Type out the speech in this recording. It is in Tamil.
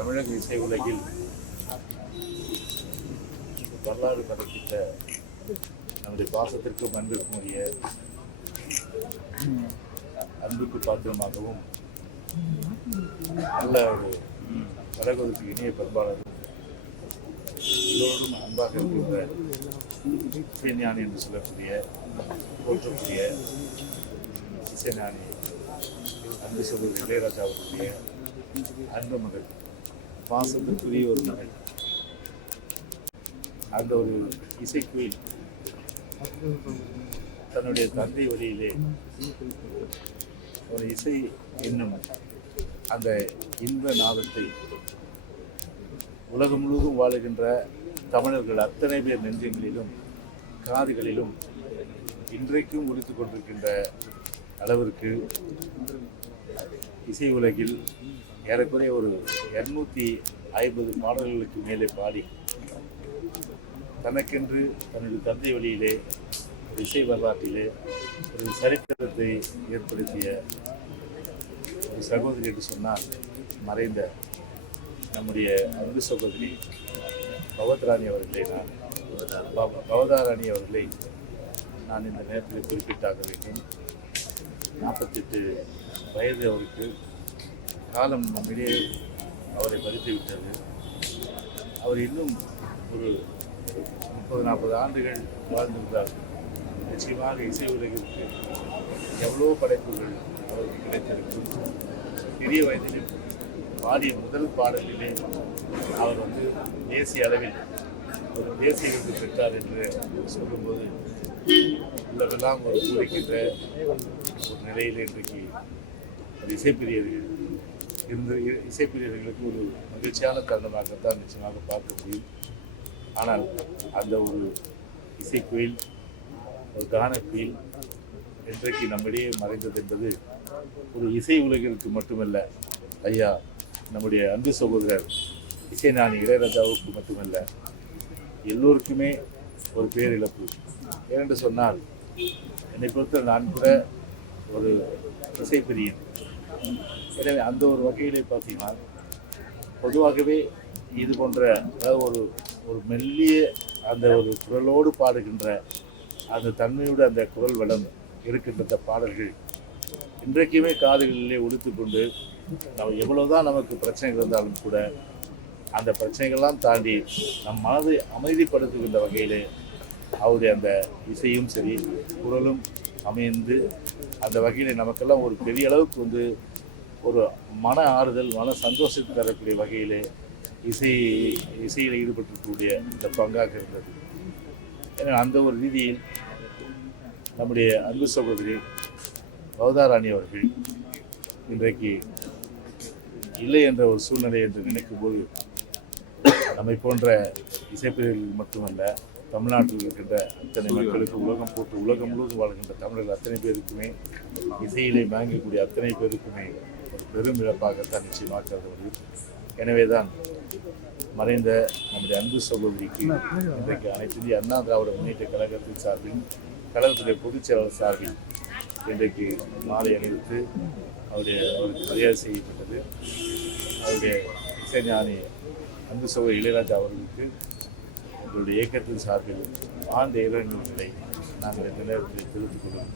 தமிழக இசை உலகில் வரலாறு படைத்த நம்முடைய பாசத்திற்கும் அன்பிற்கும் உரிய அன்புக்கு பாத்திரமாகவும் நல்ல ஒரு வடகொதுக்கு இணைய பண்பாளரும் எல்லோரும் அன்பாக இருக்கின்ற இசைஞானி என்று சொல்லக்கூடிய போற்றக்கூடிய இசைஞானி அன்பு சொல்வது இளையராஜா அவர்களுடைய அன்பு மகள், பாசத்திற்குரிய ஒரு மகள். அந்த ஒரு இசைக்குயில் தன்னுடைய தந்தை வழியிலே ஒரு இசை என்னும் அந்த இன்ப நாதத்தை உலகம் முழுவதும் வாழுகின்ற தமிழர்கள் அத்தனை பேர் நெஞ்சங்களிலும் காதுகளிலும் இன்றைக்கும் ஒலித்துக் கொண்டிருக்கின்ற அளவிற்கு இசை உலகில் ஏறக்குறைய ஒரு 250 பாடல்களுக்கு மேலே பாடி தனக்கென்று தன்னுடைய தந்தை வழியிலே ஒரு இசை வரலாற்றிலே ஒரு சரித்திரத்தை ஏற்படுத்திய ஒரு சகோதரி என்று சொன்னால் மறைந்த நம்முடைய அன்பு சகோதரி பவத்ராணி அவர்களை பவதாராணி அவர்களை நான் இந்த நேரத்தில் குறிப்பிட்டாக வேண்டும். 48 வயது அவருக்கு. காலம் நம்மிடையே அவரை பறித்து விட்டது. அவர் இன்னும் ஒரு 30-40 ஆண்டுகள் வாழ்ந்திருந்தார். நிச்சயமாக இசை உலகிற்கு எவ்வளோ படைப்புகள் அவருக்கு கிடைத்திருக்கும். சிறிய வயதில் பாடிய முதல் பாடலிலே அவர் தேசிய அளவில் ஒரு தேசிய விருது பெற்றார் என்று சொல்லும்போது உள்ளவெல்லாம் ஒரு பூரிக்கின்ற ஒரு நிலையில் இன்றைக்கு இசைப்பிரியர்களுக்கு ஒரு மகிழ்ச்சியான தருணமாகத்தான் நிச்சயமாக பார்க்க முடியும். ஆனால் அந்த ஒரு இசைக்குயில், ஒரு கானக்குயில் இன்றைக்கு நம்மிடையே மறைந்தது என்பது ஒரு இசை உலகிற்கு மட்டுமல்ல, ஐயா நம்முடைய அன்பு சகோதரர் இசைஞானி இளையராஜாவுக்கு மட்டுமல்ல, எல்லோருக்குமே ஒரு பேரிழப்பு. ஏனென்று சொன்னால் என்னை பொறுத்த நான் கூட ஒரு இசைப்பிரியன். எனவே அந்த ஒரு வகையிலே பார்த்தீங்கன்னா பொதுவாகவே இது போன்ற அதாவது ஒரு மெல்லிய அந்த ஒரு குரலோடு பாடுகின்ற அந்த தன்மையோடு அந்த குரல் வளம் இருக்கின்ற பாடல்கள் இன்றைக்குமே காதுகளிலே ஒலித்து கொண்டு நம்ம எவ்வளவுதான் நமக்கு பிரச்சனைகள் இருந்தாலும் கூட அந்த பிரச்சனைகள்லாம் தாண்டி நம் மனதை அமைதிப்படுத்துகின்ற வகையிலே அவருடைய அந்த இசையும் சரி குரலும் அமைந்து அந்த வகையில் நமக்கெல்லாம் ஒரு பெரிய அளவுக்கு ஒரு மன ஆறுதல், மன சந்தோஷத்தை தரக்கூடிய வகையிலே இசையில் ஈடுபட்டிருக்கக்கூடிய இந்த பங்காக இருந்தது. ஏன்னா அந்த ஒரு ரீதியில் நம்முடைய அன்பு சகோதரி பவதாராணி அவர்கள் இன்றைக்கு இல்லை என்ற ஒரு சூழ்நிலை என்று நினைக்கும் போது நம்மை போன்ற இசைப்பிரியர்கள் மட்டுமல்ல, தமிழ்நாட்டில் இருக்கின்ற அத்தனை மக்களுக்கு உலகம் முழுவதும் வாழ்கின்ற தமிழர்கள் அத்தனை பேருக்குமே இசையிலே வாங்கக்கூடிய அத்தனை பேருக்குமே ஒரு பெரும் இழப்பாகத்தான் நிச்சயமாக கருதப்படுகிறது. எனவே தான் மறைந்த நம்முடைய அன்பு சகோதரிக்கு இன்றைக்கு அனைத்து இந்திய அண்ணா திராவிட முன்னேற்ற கழகத்தின் சார்பில் கழகத்துடைய பொதுச் செயலாளர் சார்பில் இன்றைக்கு மாலை அணிவித்து அவருக்கு மரியாதை செய்யப்பட்டது. அவருடைய இசைஞானி அன்பு சகோதரி இளையராஜா அவர்களுக்கு எங்களுடைய இயக்கத்தின் சார்பில் ஆழ்ந்த இரங்கல்களை நாங்கள் இந்த நேரத்தில் தெரிவித்துக் கொள்கிறோம்.